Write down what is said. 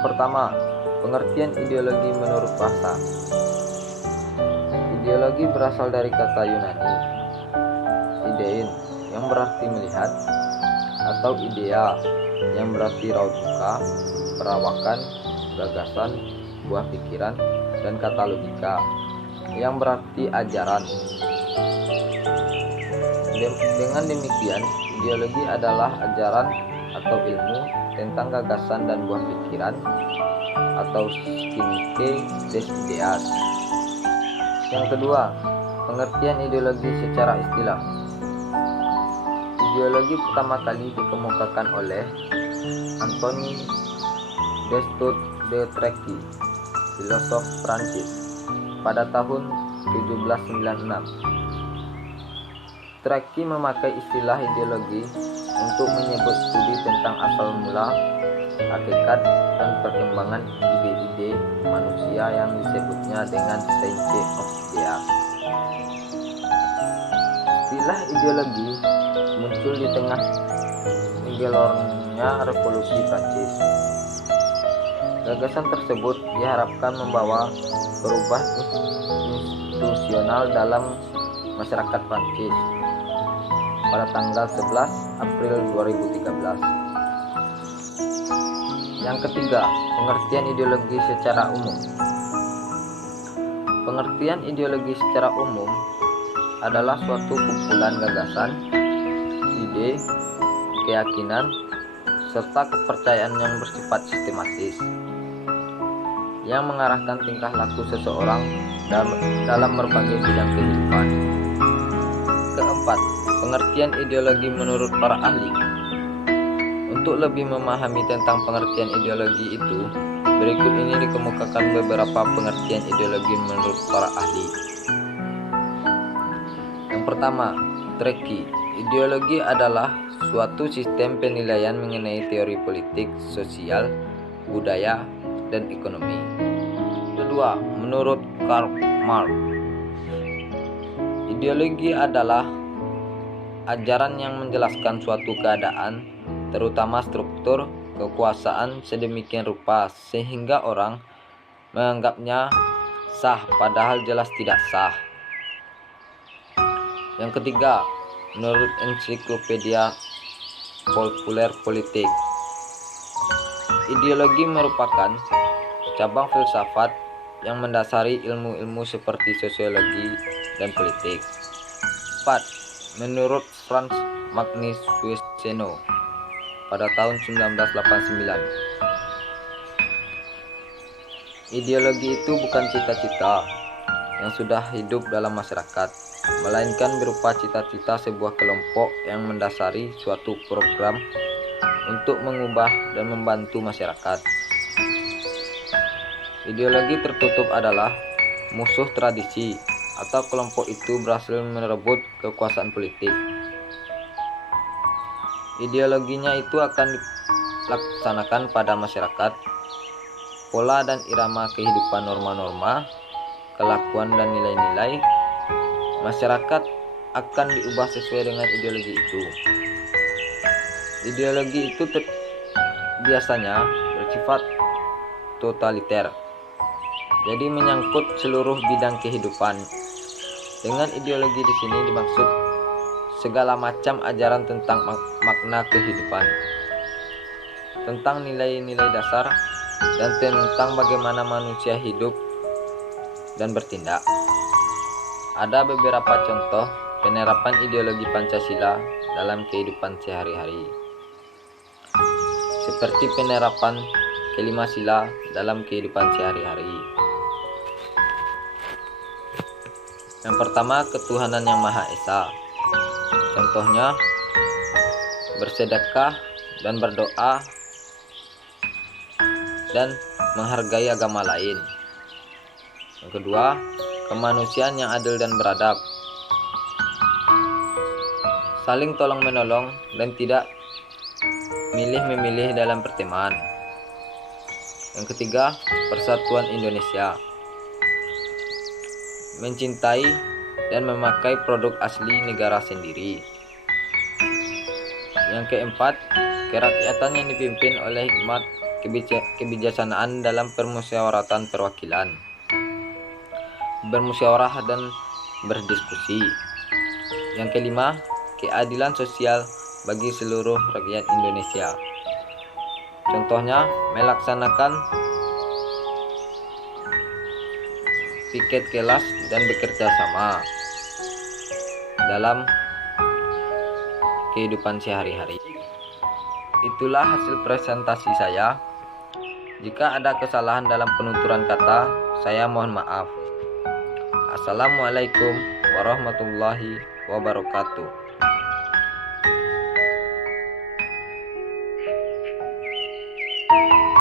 Yang pertama, pengertian ideologi menurut bahasa. Ideologi berasal dari kata Yunani, idein, yang berarti melihat, atau idea, yang berarti raut muka, perawakan, gagasan, buah pikiran, dan kata logika, yang berarti ajaran. Dengan demikian, ideologi adalah ajaran atau ilmu tentang gagasan dan buah pikiran, atau scientia des ideas. Yang kedua, pengertian ideologi secara istilah. Ideologi pertama kali dikemukakan oleh Antoine de Trichy, filosof Prancis, pada tahun 1796. Trichy memakai istilah ideologi untuk menyebut studi tentang asal mula, hakikat, dan perkembangan ide-ide manusia yang disebutnya dengan science of ideas. Istilah ideologi muncul di tengah menggelornya revolusi Prancis. Gagasan tersebut diharapkan membawa perubahan institusional dalam masyarakat Prancis pada tanggal 11 April 2013. Yang ketiga, pengertian ideologi secara umum. Pengertian ideologi secara umum adalah suatu kumpulan gagasan, ide, keyakinan, serta kepercayaan yang bersifat sistematis, yang mengarahkan tingkah laku seseorang dalam berbagai bidang kehidupan. Keempat, pengertian ideologi menurut para ahli. Untuk lebih memahami tentang pengertian ideologi itu, berikut ini dikemukakan beberapa pengertian ideologi menurut para ahli. Yang pertama, Trichy. Ideologi adalah suatu sistem penilaian mengenai teori politik, sosial, budaya, dan ekonomi. Kedua, menurut Karl Marx, ideologi adalah ajaran yang menjelaskan suatu keadaan, terutama struktur kekuasaan sedemikian rupa sehingga orang menganggapnya sah padahal jelas tidak sah. Yang ketiga, menurut Ensiklopedia Populer Politik, ideologi merupakan cabang filsafat yang mendasari ilmu-ilmu seperti sosiologi dan politik. 4. Menurut Franz Magnus Wieseno pada tahun 1989, ideologi itu bukan cita-cita yang sudah hidup dalam masyarakat, melainkan berupa cita-cita sebuah kelompok yang mendasari suatu program untuk mengubah dan membantu masyarakat. Ideologi tertutup adalah musuh tradisi atau kelompok itu berhasil merebut kekuasaan politik. Ideologinya itu akan dilaksanakan pada masyarakat. Pola dan irama kehidupan, norma-norma, kelakuan dan nilai-nilai masyarakat akan diubah sesuai dengan ideologi itu. Ideologi itu biasanya bersifat totaliter, jadi menyangkut seluruh bidang kehidupan. Dengan ideologi di sini dimaksud segala macam ajaran tentang makna kehidupan, tentang nilai-nilai dasar, dan tentang bagaimana manusia hidup dan bertindak. Ada beberapa contoh penerapan ideologi Pancasila dalam kehidupan sehari-hari, seperti penerapan kelima sila dalam kehidupan sehari-hari. Yang pertama, ketuhanan yang Maha Esa. Contohnya, bersedekah dan berdoa dan menghargai agama lain. Yang kedua, kemanusiaan yang adil dan beradab, saling tolong-menolong dan tidak milih-memilih dalam pertemanan. Yang ketiga, persatuan Indonesia, mencintai dan memakai produk asli negara sendiri. Yang keempat, kerakyatan yang dipimpin oleh hikmat kebijaksanaan dalam permusyawaratan perwakilan, bermusyawarah dan berdiskusi. Yang kelima, keadilan sosial bagi seluruh rakyat Indonesia. Contohnya, melaksanakan piket kelas dan bekerja sama dalam kehidupan sehari-hari. Itulah hasil presentasi saya. Jika ada kesalahan dalam penuturan kata, saya mohon maaf. Assalamualaikum warahmatullahi wabarakatuh.